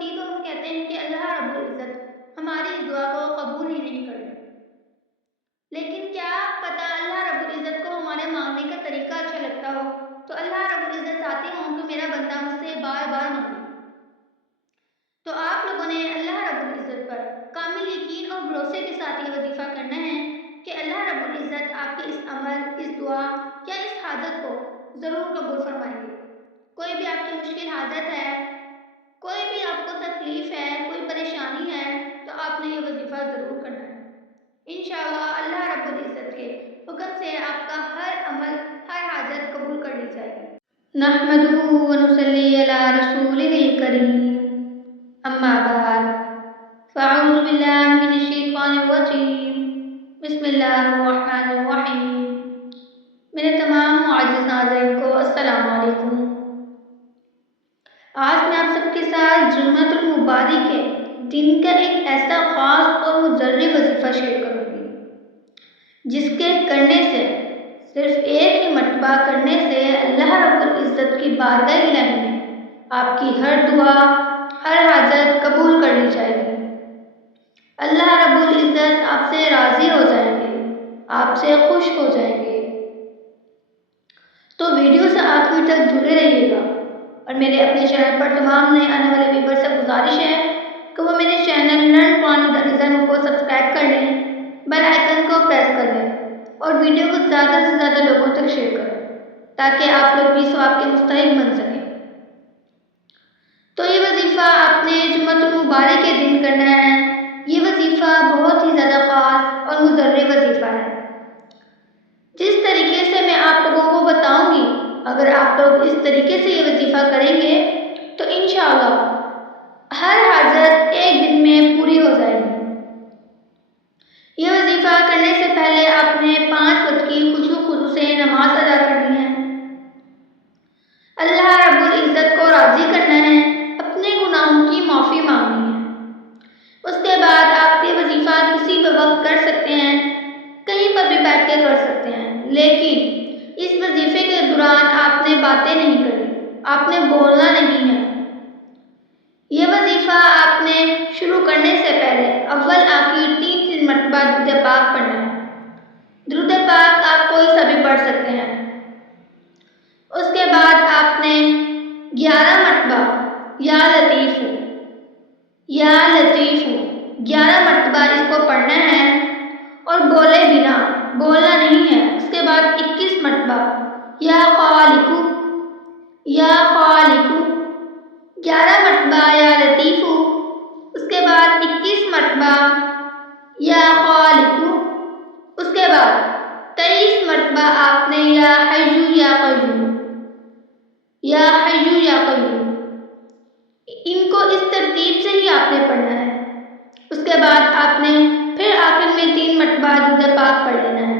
ہوتی تو ہم کہتے ہیں کہ اللہ رب العزت ہماری اس دعا کو قبول ہی نہیں کر رہے، لیکن کیا پتہ اللہ رب العزت کو ہمارے مانگنے کا طریقہ اچھا لگتا ہو تو اللہ رب العزت چاہتے ہوں کہ میرا بندہ مجھ سے بار بار مانگے۔ تو آپ لوگوں نے اللہ رب العزت پر کامل یقین اور بھروسے کے ساتھ یہ وظیفہ کرنا ہے کہ اللہ رب العزت آپ کے اس عمل، اس دعا یا اس حاجت کو ضرور قبول فرمائیں گے۔ کوئی بھی آپ کی مشکل حاجت ہے، کوئی بھی آپ کو تکلیف ہے، کوئی پریشانی ہے، تو آپ نے یہ وظیفہ ضرور کرنا ہے۔ انشاءاللہ اللہ رب العزت کے حکم سے آپ کا ہر عمل، ہر حاجت قبول کر لی جائے گی۔ نحمدہ ونصلی علی رسولہ الکریم، اما بعد، فاعوذ باللہ من الشیطان الرجیم، بسم اللہ الرحمن الرحیم۔ میرے تمام معزز ناظرین کو السلام علیکم۔ آج میں آپ سب کے ساتھ جمعۃ المبارک کے دن کا ایک ایسا خاص اور مجرب وظیفہ شیئر کروں گی جس کے کرنے سے، صرف ایک ہی مرتبہ کرنے سے اللہ رب العزت کی بارگاہ الہی میں آپ کی ہر دعا، ہر حاجت قبول کر لی جائے گی۔ اللہ رب العزت آپ سے راضی ہو جائیں گے، آپ سے خوش ہو جائیں گے۔ تو ویڈیو سے آخر تک جڑے رہیے گا، اور میرے اپنے چینل پر تمام نئے آنے والے ویور سے گزارش ہے کہ وہ میرے channel learn Quran with reason کو سبسکرائب کر لیں، بیل آئیکن کو پریس کر لیں اور ویڈیو کو زیادہ سے زیادہ لوگوں تک شیئر کریں تاکہ آپ لوگ بھی ثواب کے مستحق بن سکیں۔ تو یہ وظیفہ آپ نے جمعۃ المبارک کے دن کرنا ہے۔ یہ وظیفہ بہت ہی زیادہ خاص اور مجرب وظیفہ ہے۔ جس طریقے سے میں آپ لوگوں کو بتاؤں گی، اگر آپ لوگ اس طریقے سے یہ وظیفہ کریں گے تو انشاءاللہ ہر حاجت ایک دن میں پوری ہو جائے گی۔ یہ وظیفہ کرنے سے پہلے آپ نے 5 وقت کی خضوع سے نماز ادا کرنی ہے، اللہ رب العزت کو راضی کرنا ہے، اپنے گناہوں کی معافی مانگنی ہے۔ اس کے بعد آپ یہ وظیفہ کسی بھی وقت کر سکتے ہیں، کہیں پر بھی بیٹھ کے کر سکتے ہیں، لیکن اس وظیفے کے دوران آپ نے باتیں نہیں کرنی، آپ نے بولنا نہیں ہے۔ یہ وظیفہ آپ نے شروع کرنے سے پہلے اول آخر 3 مرتبہ درود پاک پڑھنا ہے۔ درود پاک آپ کوئی سا بھی پڑھ سکتے ہیں۔ اس کے بعد آپ نے 11 مرتبہ یا لطیف یا لطیف 11 مرتبہ اس کو پڑھنا ہے اور بولے بنا، بولنا نہیں ہے۔ اس کے بعد 21 مرتبہ یا خالق یا خالق، 11 مرتبہ یا لطیف، اس کے بعد 21 مرتبہ یا خالق، اس کے بعد 23 مرتبہ آپ نے یا حی یا قیوم، یا حی یا قیوم، ان کو اس ترتیب سے ہی آپ نے پڑھنا ہے۔ اس کے بعد آپ نے پھر آخر میں 3 مرتبہ درود پاک پڑھ لینا ہے۔